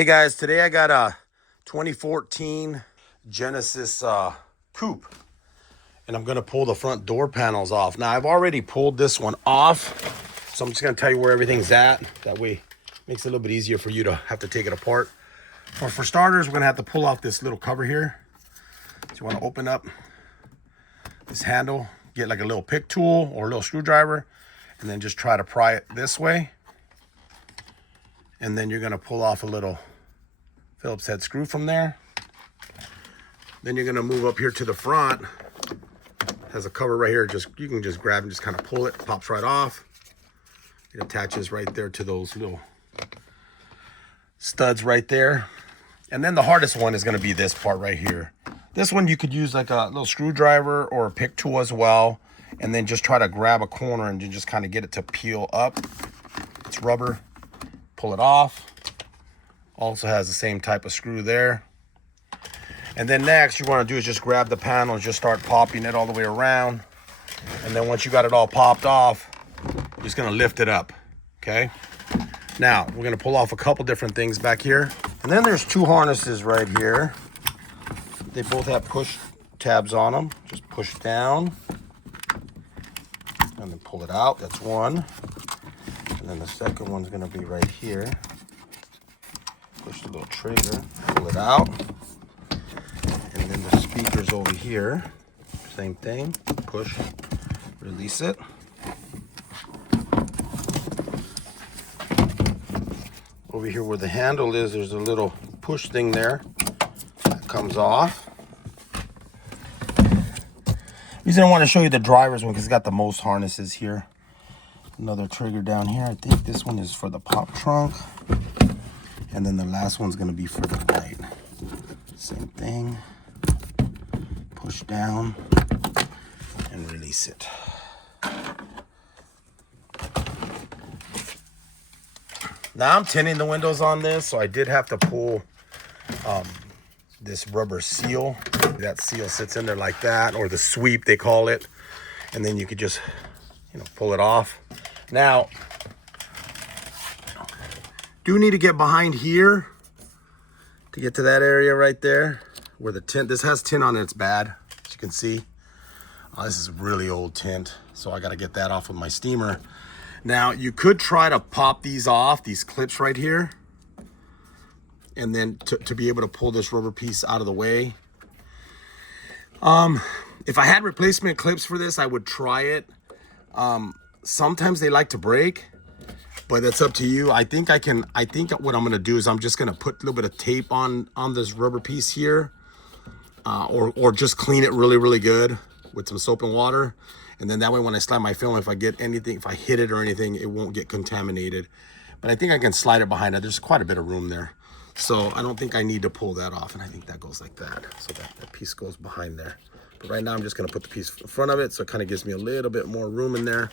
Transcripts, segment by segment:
Hey guys, today I got a 2014 Genesis Coupe, and I'm gonna pull the front door panels off. Now I've already pulled this one off, so I'm just gonna tell you where everything's at. That way it makes it a little bit easier for you to have to take it apart. For starters, we're gonna have to pull off this little cover here. So you wanna open up this handle, get like a little pick tool or a little screwdriver, and then just try to pry it this way. And then you're gonna pull off a little Phillips head screw from there. Then you're gonna move up here to the front. It has a cover right here. You can just grab and just kind of pull it. Pops right off. It attaches right there to those little studs right there. And then the hardest one is gonna be this part right here. This one you could use like a little screwdriver or a pick tool as well, and then just try to grab a corner and just kind of get it to peel up. It's rubber. Pull it off. Also has the same type of screw there. And then next you want to do is just grab the panel and just start popping it all the way around. And then once you got it all popped off, you're just going to lift it up. Okay. Now we're going to pull off a couple different things back here. And then there's two harnesses right here. They both have push tabs on them. Just push down and then pull it out. That's one. And then the second one's going to be right here. Push the little trigger, pull it out. And then the speaker's over here. Same thing. Push, release it. Over here where the handle is, there's a little push thing there that comes off. The reason I want to show you the driver's one because it's got the most harnesses here. Another trigger down here. I think this one is for the pop trunk. And then the last one's gonna be for the light. Same thing. Push down and release it. Now I'm tinting the windows on this, so I did have to pull this rubber seal. That seal sits in there like that, or the sweep they call it. And then you could just, pull it off. Now, do need to get behind here to get to that area right there where the tint, this has tint on it, it's bad, as you can see. This is really old tint, so I got to get that off with my steamer. Now, you could try to pop these off, these clips right here, and then to be able to pull this rubber piece out of the way. If I had replacement clips for this, I would try it. Sometimes they like to break, but it's up to you. I think what I'm gonna do is I'm just gonna put a little bit of tape on this rubber piece here, or just clean it really, really good with some soap and water. And then that way when I slide my film, if I get anything, if I hit it or anything, it won't get contaminated. But I think I can slide it behind it. There's quite a bit of room there. So I don't think I need to pull that off. And I think that goes like that. So that piece goes behind there. But right now I'm just gonna put the piece in front of it. So it kind of gives me a little bit more room in there.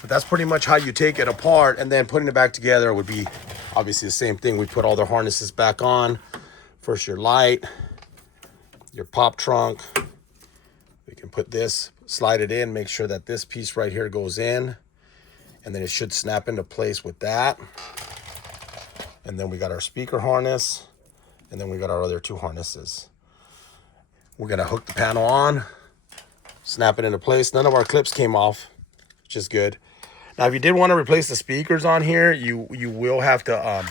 But that's pretty much how you take it apart, and then putting it back together would be obviously the same thing. We put all the harnesses back on. First your light, your pop trunk. We can put this, slide it in, make sure that this piece right here goes in, and then it should snap into place with that. And then we got our speaker harness, and then we got our other two harnesses. We're gonna hook the panel on, snap it into place. None of our clips came off, which is good. Now, if you did want to replace the speakers on here, you will have to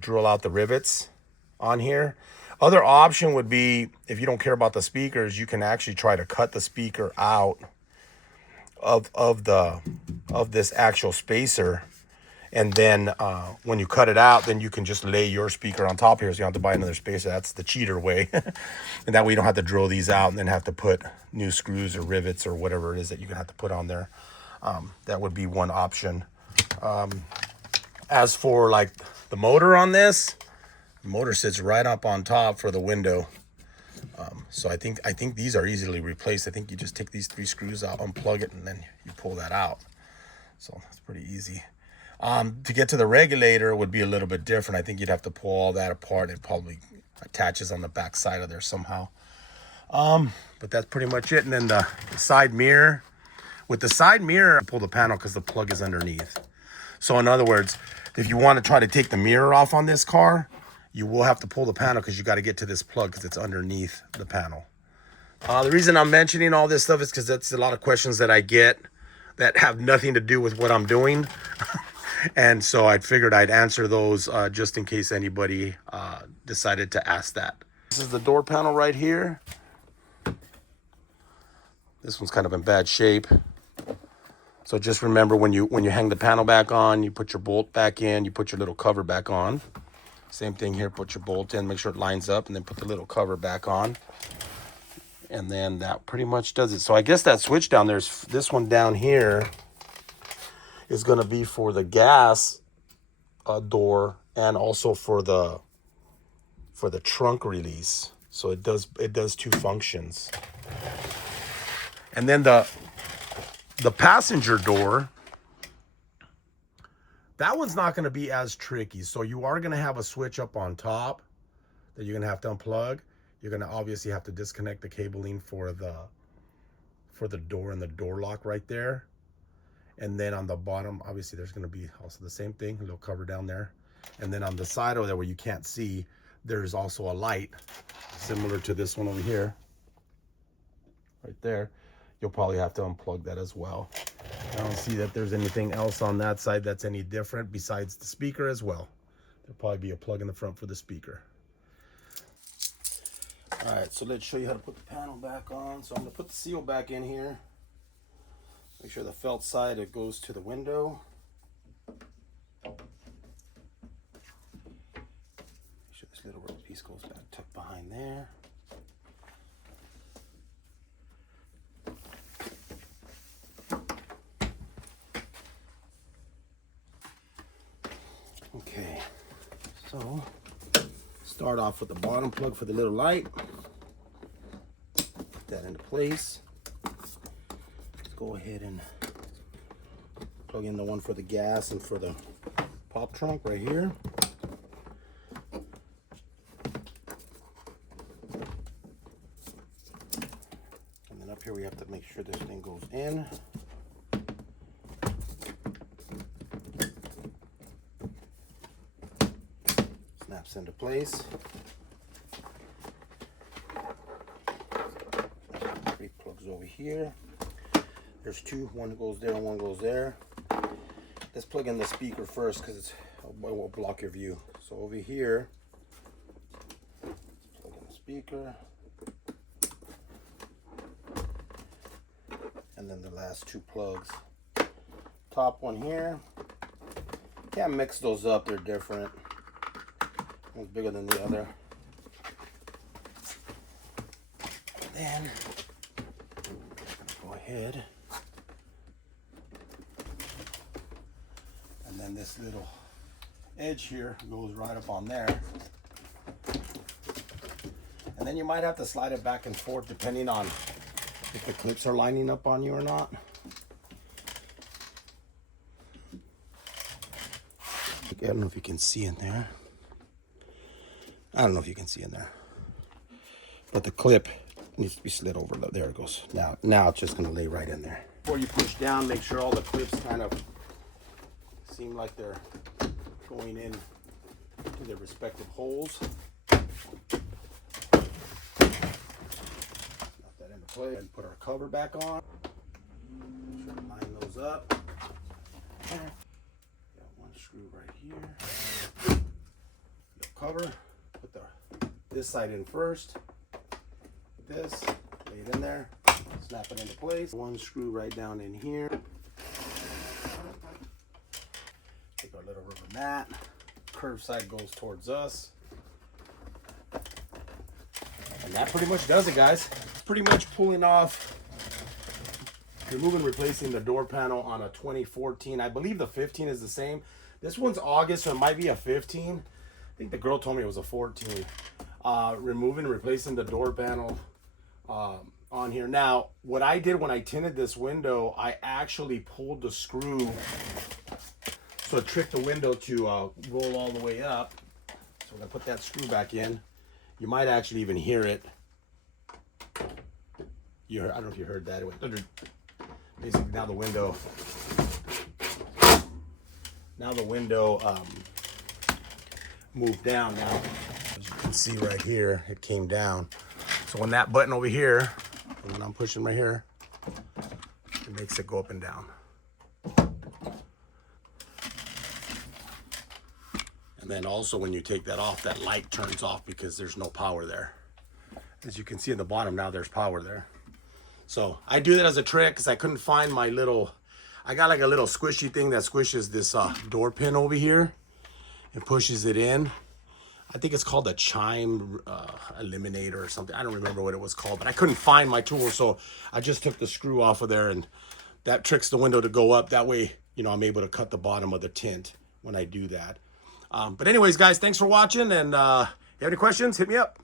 drill out the rivets on here. Other option would be, if you don't care about the speakers, you can actually try to cut the speaker out of this actual spacer, and then when you cut it out, then you can just lay your speaker on top here, so you don't have to buy another spacer. That's the cheater way. And that way you don't have to drill these out and then have to put new screws or rivets or whatever it is that you're gonna have to put on there. That would be one option. As for like the motor on this, the motor sits right up on top for the window. So I think these are easily replaced. I think you just take these three screws out, unplug it, and then you pull that out. So that's pretty easy. To get to the regulator, it would be a little bit different. I think you'd have to pull all that apart. It probably attaches on the back side of there somehow. But that's pretty much it. And then the side mirror. With the side mirror, I pull the panel because the plug is underneath. So in other words, If you want to try to take the mirror off on this car, you will have to pull the panel because you got to get to this plug because it's underneath the panel. The reason I'm mentioning all this stuff is because that's a lot of questions that I get that have nothing to do with what I'm doing. And so I figured I'd answer those just in case anybody decided to ask that. This is the door panel right here. This one's kind of in bad shape. So just remember when you hang the panel back on, you put your bolt back in, you put your little cover back on. Same thing here, put your bolt in, make sure it lines up, and then put the little cover back on. And then that pretty much does it. So I guess that switch down there's this one down here is going to be for the gas door and also for the trunk release. So it does two functions. And then the passenger door, that one's not going to be as tricky. So you are going to have a switch up on top that you're going to have to unplug. You're going to obviously have to disconnect the cabling for the door and the door lock right there. And then on the bottom, obviously there's going to be also the same thing, a little cover down there. And then on the side over there where you can't see, there's also a light similar to this one over here. Right there. You'll probably have to unplug that as well. I don't see that there's anything else on that side that's any different besides the speaker as well. There'll probably be a plug in the front for the speaker. All right, so let's show you how to put the panel back on. So I'm going to put the seal back in here. Make sure the felt side, it goes to the window. Make sure this little rubber piece goes back, tucked behind there. Okay, so start off with the bottom plug for the little light. Put that into place. Let's go ahead and plug in the one for the gas and for the pop trunk right here. And then up here we have to make sure this thing goes in. Snaps into place. Three plugs over here. There's two, one goes there and one goes there. Let's plug in the speaker first because it will block your view. So over here, plug in the speaker. And then the last two plugs. Top one here. Can't mix those up, they're different. One's bigger than the other. Then go ahead. And then this little edge here goes right up on there. And then you might have to slide it back and forth depending on if the clips are lining up on you or not. I don't know if you can see in there. I don't know if you can see in there. But the clip needs to be slid over. There it goes. Now it's just going to lay right in there. Before you push down, make sure all the clips kind of seem like they're going in to their respective holes. Knock that into place and put our cover back on. Make sure to line those up. Got one screw right here. The cover. Put this side in first. Put this, lay it in there, snap it into place. One screw right down in here. Take our little rubber mat. Curved side goes towards us. And that pretty much does it, guys. It's pretty much pulling off, removing and replacing the door panel on a 2014. I believe the 15 is the same. This one's August, so it might be a 15. I think the girl told me it was a 14. Removing and replacing the door panel on here. Now, what I did when I tinted this window, I actually pulled the screw. So it tricked the window to roll all the way up. So we're going to put that screw back in. You might actually even hear it. I don't know if you heard that. It went under. Basically, now the window Now the window moved down now. As you can see right here, it came down. So when that button over here, and when I'm pushing right here, it makes it go up and down. And then also when you take that off, that light turns off because there's no power there. As you can see in the bottom now, there's power there. So I do that as a trick because I couldn't find my little, I got like a little squishy thing that squishes this door pin over here and pushes it in. I think it's called a chime eliminator or something. I don't remember what it was called, but I couldn't find my tool. So I just took the screw off of there, and that tricks the window to go up. That way, you know, I'm able to cut the bottom of the tint when I do that. But anyways, guys, thanks for watching. And if you have any questions, hit me up.